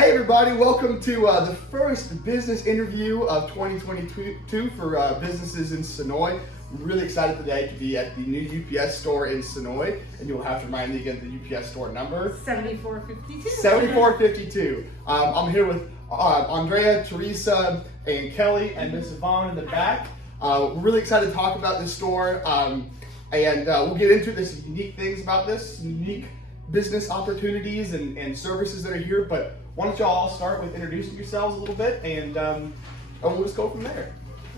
Hey everybody, welcome to the first business interview of 2022 for businesses in Senoia. I'm really excited today to be at the new UPS store in Senoia, and you'll have to remind me again the UPS store number. 7452. 7452. I'm here with Andrea, Theresa, and Kelly, and Miss Yvonne in the back. We're really excited to talk about this store, and we'll get into this unique things about this, unique business opportunities and services that are here, but why don't y'all start with introducing yourselves a little bit, and we'll just go from there.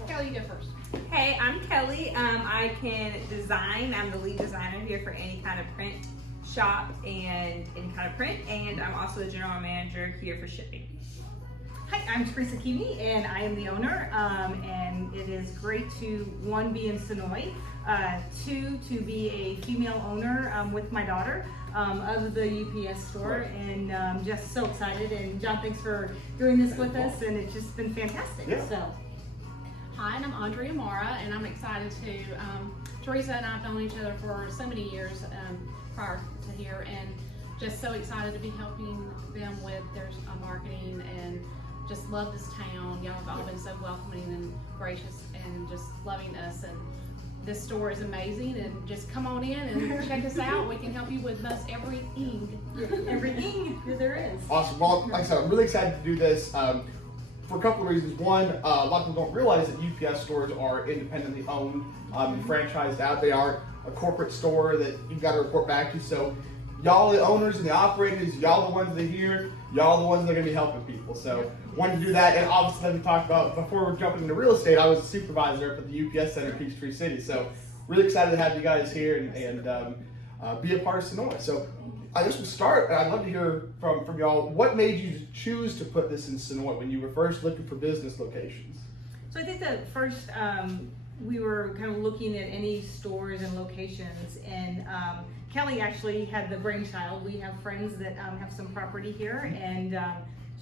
Kelly, you go first. Hey, I'm Kelly. I can design. I'm the lead designer here for any kind of print shop and any kind of print, and I'm also the general manager here for shipping. Hi, I'm Theresa Keaveny, and I am the owner. And it is great to, one, be in Senoia, two, to be a female owner with my daughter of the UPS store, and just so excited. And John, thanks for doing this with us, and it's just been fantastic. Yeah. So. Hi, and I'm Andrea Mara, and I'm excited to, Theresa and I have known each other for so many years prior to here, and just so excited to be helping them with their marketing, and just love this town. Y'all have all been so welcoming and gracious and just loving us, and this store is amazing, and just come on in and check us out. We can help you with most everything. Everything there is. Awesome. Well, like I said, I'm really excited to do this for a couple of reasons. One, a lot of people don't realize that UPS stores are independently owned and franchised out. They are a corporate store that you've got to report back to. So y'all the owners and the operators, y'all the ones that are here, y'all the ones that are going to be helping people. So wanted to do that, and obviously like we talked about before we're jumping into real estate, I was a supervisor at the UPS Center in Peachtree City. So really excited to have you guys here and be a part of Senoia. So I guess we'll start, and I'd love to hear from y'all, what made you choose to put this in Senoia when you were first looking for business locations? So I think that first we were kind of looking at any stores and locations, and Kelly actually had the brainchild. We have friends that have some property here, and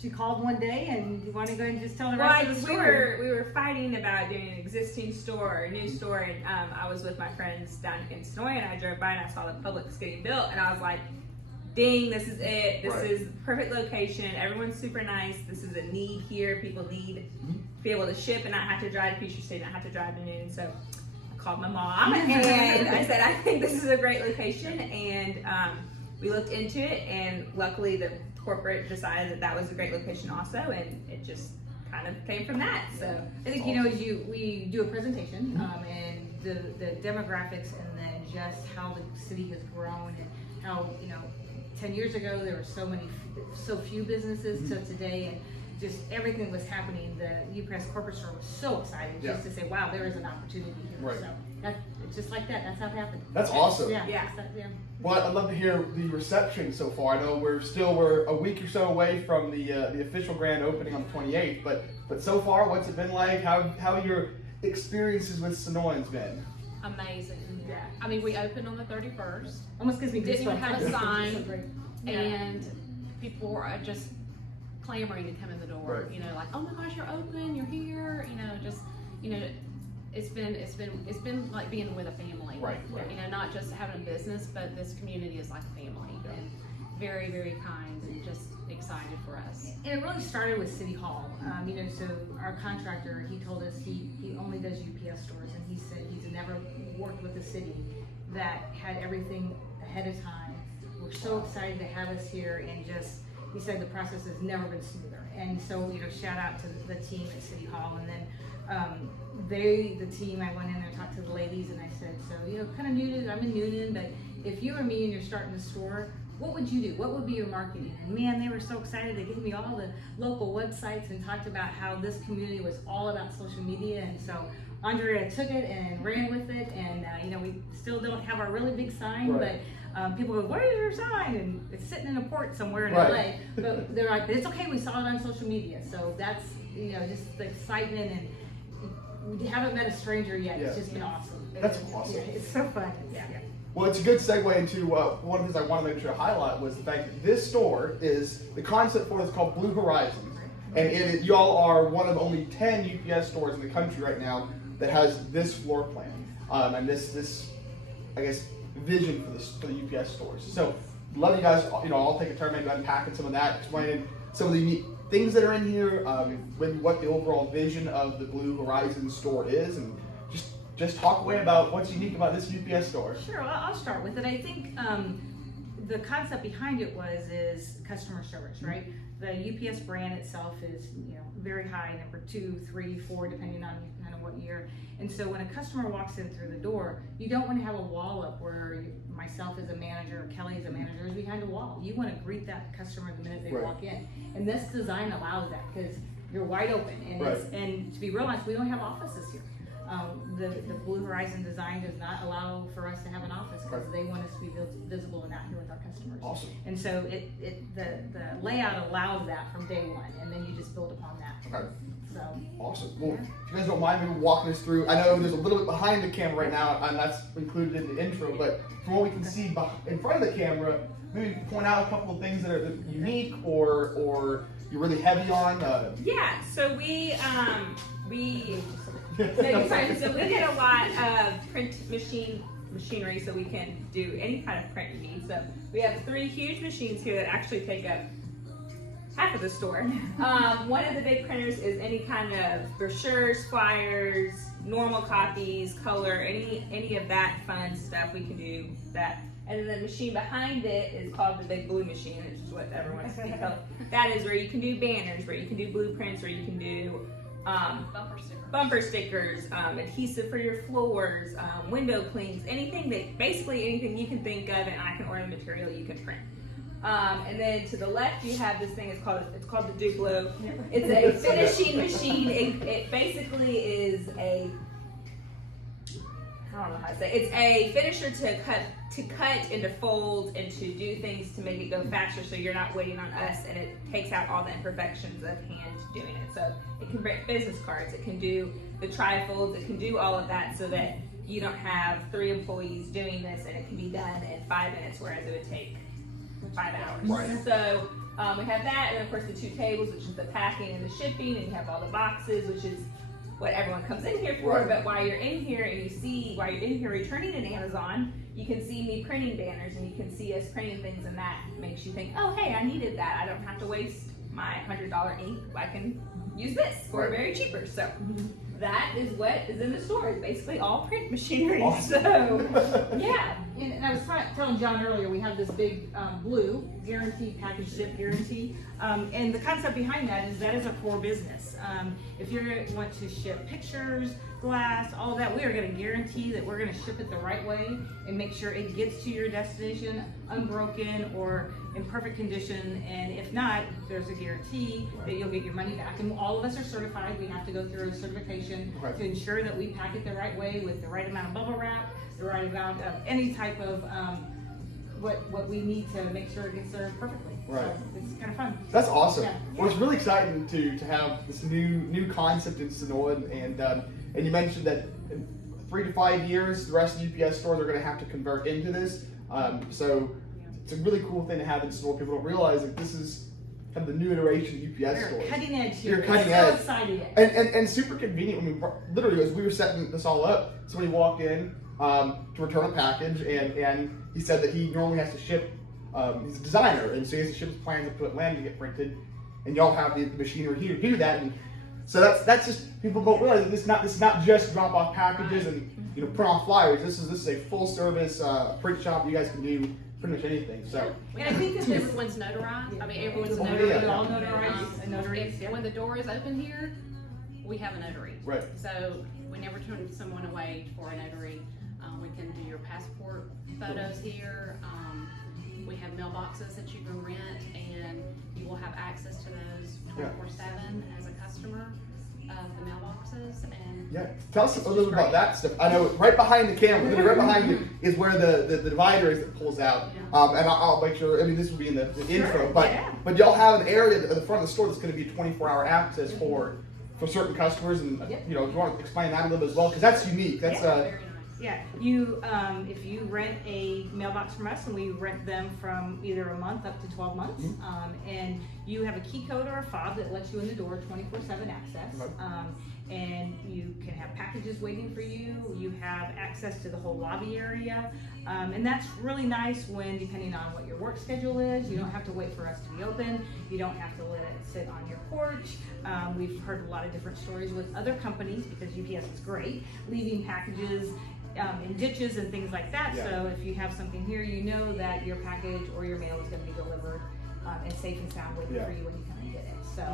she called one day, and you want to go and just tell the rest of the story? We were fighting about doing an existing store, a new store, and I was with my friends down in Senoia, and I drove by and I saw the Publix getting built, and I was like, ding, this is it. This is the perfect location. Everyone's super nice. This is a need here. People need to be able to ship and not have to drive to Peachtree State, not have to drive to noon. So I called my mom and I said, I think this is a great location. And we looked into it, and luckily the corporate decided that was a great location also, and it just kind of came from that. So I think, we do a presentation and the demographics, and then just how the city has grown, and how, 10 years ago there were so few businesses to today, and just everything that was happening. The UPS corporate store was so excited just to say, wow, there is an opportunity here. Right. So it's just like that. That's how it happened. That's awesome. Yeah. Well, I'd love to hear the reception so far. I know we're a week or so away from the official grand opening on the 28th, but so far, what's it been like? How have your experiences with Senoians been? Amazing. Yeah. I mean, we opened on the 31st. Almost gives me Didn't even goosebumps. have a sign, Yeah. and people were just clamoring to come in the door. Right. Like, oh my gosh, you're open, you're here. It's been like being with a family. Right. Not just having a business, but this community is like a family, and very, very kind, and just excited for us. And it really started with City Hall. So our contractor, he told us he only does UPS stores, and he said he's never worked with a city that had everything ahead of time. We're so excited to have us here, and he said the process has never been smoother. And so, shout out to the team at City Hall. And then the team, I went in there and talked to the ladies, and I said, so, kind of Newton, I'm in Newton, but if you were me and you're starting a store, what would you do? What would be your marketing? And man, they were so excited. They gave me all the local websites and talked about how this community was all about social media. And so Andrea took it and ran with it. And, we still don't have our really big sign, but people go, where's your sign? And it's sitting in a port somewhere in LA. But they're like, it's okay, we saw it on social media. So that's, just the excitement, and we haven't met a stranger yet. It's just been awesome. That's awesome. Yeah, it's so fun. Yeah. Well, it's a good segue into one of the things I want to make sure to highlight was the fact that this store is, the concept for it is called Blue Horizons. And y'all are one of only 10 UPS stores in the country right now that has this floor plan and this, I guess, vision for the UPS stores. So love you guys, I'll take a turn maybe unpacking some of that, explaining some of the unique things that are in here, maybe what the overall vision of the Blue Horizon store is, and just talk away about what's unique about this UPS store. Sure, well, I'll start with it. I think the concept behind it is customer service, right? The UPS brand itself is, very high, number 2, 3, 4, depending on kind of what year. And so when a customer walks in through the door, you don't want to have a wall up where myself as a manager, or Kelly as a manager is behind a wall. You want to greet that customer the minute they walk in. And this design allows that because you're wide open. And, and to be real honest, we don't have offices here. The Blue Horizon design does not allow for us to have an office because they want us to be visible and out here with our customers. Awesome. And so the layout allows that from day one, and then you just build upon that. Okay. So awesome. Well, if you guys don't mind me walking us through, I know there's a little bit behind the camera right now, and that's included in the intro, but from what we can see in front of the camera, maybe point out a couple of things that are unique or you're really heavy on. Yeah, so we so we get a lot of print machinery so we can do any kind of print you need. So we have 3 huge machines here that actually take up half of the store. One of the big printers is any kind of brochures, flyers, normal copies, color, any of that fun stuff, we can do that. And then the machine behind it is called the Big Blue Machine, which is what everyone speaks of. That is where you can do banners, where you can do blueprints, where you can do bumper stickers, adhesive for your floors, window clings, basically anything you can think of, and I can order the material you can print. And then to the left you have this thing, it's called the Duplo. It's a finishing machine. It basically is I don't know how to say it's a finisher to cut and to fold and to do things to make it go faster so you're not waiting on us, and it takes out all the imperfections of hand doing it. So it can print business cards, it can do the trifolds, it can do all of that so that you don't have 3 employees doing this and it can be done in 5 minutes, whereas it would take 5 hours. Right. So we have that, and of course the 2 tables, which is the packing and the shipping, and you have all the boxes, which is what everyone comes in here for. But while you're in here returning in Amazon, you can see me printing banners and you can see us printing things, and that makes you think, oh hey, I needed that. I don't have to waste my $100 ink. I can use this for very cheaper. So that is what is in the store. It's basically all print machinery. Awesome. So yeah. And I was telling John earlier, we have this big blue guaranteed package ship guarantee, and the concept behind that is a core business. If you want to ship pictures, glass, all that, we are going to guarantee that we're going to ship it the right way and make sure it gets to your destination unbroken or in perfect condition. And if not, there's a guarantee that you'll get your money back. And all of us are certified. We have to go through a certification to ensure that we pack it the right way with the right amount of bubble wrap, the right amount of any type of what we need to make sure it gets there perfectly. Right. So it's kind of fun. That's awesome. Yeah. Well, it's really exciting to have this new concept in Senoia, and you mentioned that in 3 to 5 years, the rest of the UPS stores are going to have to convert into this. So it's a really cool thing to have in Senoia. People don't realize that this is kind of the new iteration of UPS stores. Cutting edge here. You're cutting edge. edge. So exciting. And super convenient. I mean, literally, as we were setting this all up, somebody walked in to return a package, and he said that he normally has to ship. He's a designer, and so he has to ship his plans up to Atlanta to get printed, and y'all have the machinery here to do that. And so that's just, people don't realize that this is not just drop off packages and print off flyers. This is a full service print shop. You guys can do pretty much anything. So and I think that everyone's notarized. I mean, everyone's Oh, notarized. yeah. all notarized. When the door is open here, we have a notary. Right. So we never turn someone away for a notary. We can do your passport photos here. We have mailboxes that you can rent, and you will have access to those 24/7 as a customer of the mailboxes. And yeah, tell us a little bit about that stuff. I know right behind the camera, right behind you is where the divider is that pulls out. And I'll make sure. I mean, this will be in the intro, but y'all have an area at the front of the store that's going to be 24-hour access for certain customers, and if you want to explain that a little bit as well, because that's unique. That's very nice. Yeah, if you rent a mailbox from us, and we rent them from either a month up to 12 months, and you have a key code or a fob that lets you in the door, 24/7 access. Okay. And you can have packages waiting for you. You have access to the whole lobby area. And that's really nice when, depending on what your work schedule is, you don't have to wait for us to be open. You don't have to let it sit on your porch. We've heard a lot of different stories with other companies, because UPS is great, leaving packages in ditches and things like that. Yeah. So if you have something here, you know that your package or your mail is going to be delivered and safe and sound waiting Yeah. for you when you come and get it. So.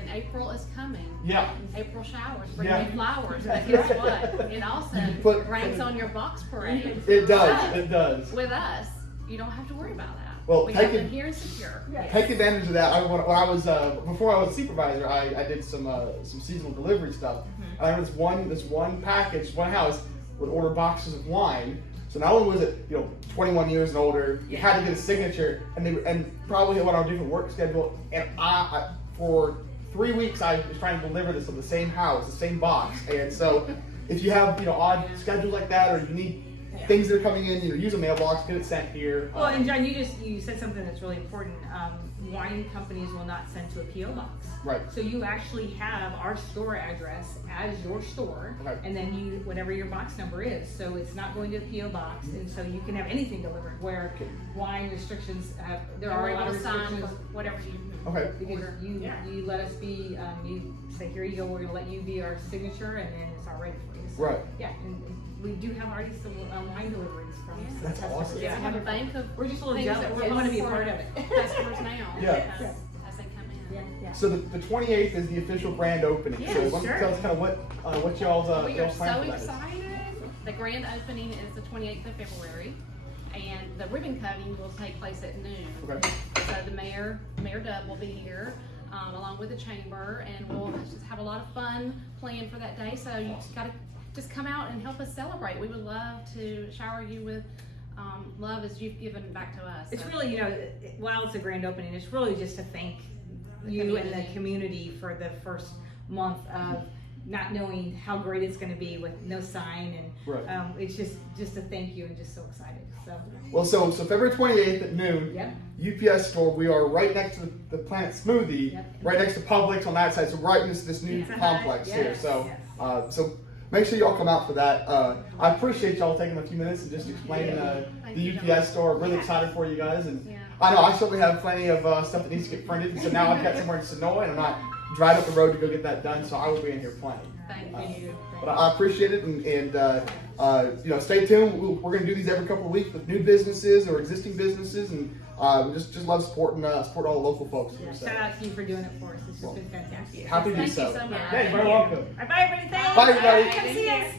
And April is coming. Yeah. April showers bring Yeah. you flowers, but guess what? It also Put- rains on your box parade. It does. It does. With us, you don't have to worry about that. Well, we take have it- them here and secure. Yes. Take advantage of that. When I was before I was a supervisor, I did some seasonal delivery stuff. And there was this one package, one house would order boxes of wine. So not only was it 21 years and older, you had to get a signature, and probably went on a different work schedule. And I for 3 weeks I was trying to deliver this on the same house, the same box. And so if you have odd schedules like that, or you need things that are coming in, use a mailbox, get it sent here. Well, and John, you said something that's really important. Wine companies will not send to a PO box. Right. So you actually have our store address as your store, Okay. and then whatever your box number is. So it's not going to a PO box, and so you can have anything delivered. Where wine restrictions there are a lot of You're able to sign restrictions. for whatever you Okay. Because order. you let us be, you say, here you go, we're gonna let you be our signature, and then it's all ready for you. So, Right. Yeah, and we do have already some wine deliveries from Yeah. some That's customers. awesome. Yeah, I have a bank of we're just a little things jealous. that We we're want to be a looking part of for it. customers now. Yeah. As they come in. Yeah, yeah. So the 28th is the official grand opening. Yeah, so why don't you sure. tell us kind of what y'all's We are y'all's plan so for that is. excited. The grand opening is the 28th of February, and the ribbon cutting will take place at noon. Okay. So the Mayor Dub will be here, along with the chamber, and we'll just have a lot of fun planned for that day. So you just gotta just come out and help us celebrate. We would love to shower you with love as you've given back to us. It's So- really, while it's a grand opening, it's really just to thank you and the community for the first month of not knowing how great it's going to be with no sign, and Right. it's just a thank you, and just so excited. So Well, so February 28th at noon, Yep. UPS store. We are right next to the Planet Smoothie, Yep. right next to Publix on that side. So right in this new Yes. complex here. Yes. So Yes. so make sure y'all come out for that. I appreciate y'all taking a few minutes and just explaining Thank the you, UPS store. Really Yeah. excited for you guys, and Yeah. I know I certainly have plenty of stuff that needs to get printed. So now I've got somewhere in Senoia, and I'm not driving up the road to go get that done. So I will be in here plenty. Thank you. But I appreciate it, and stay tuned. We're going to do these every couple of weeks with new businesses or existing businesses, and we just love supporting support all the local folks here. Yeah, So. shout out to you for doing it for us. This has been fantastic. Happy to do Thank you so. so much. Yeah, you're very welcome. Bye, everybody. Thanks. Bye, everybody. Come see us.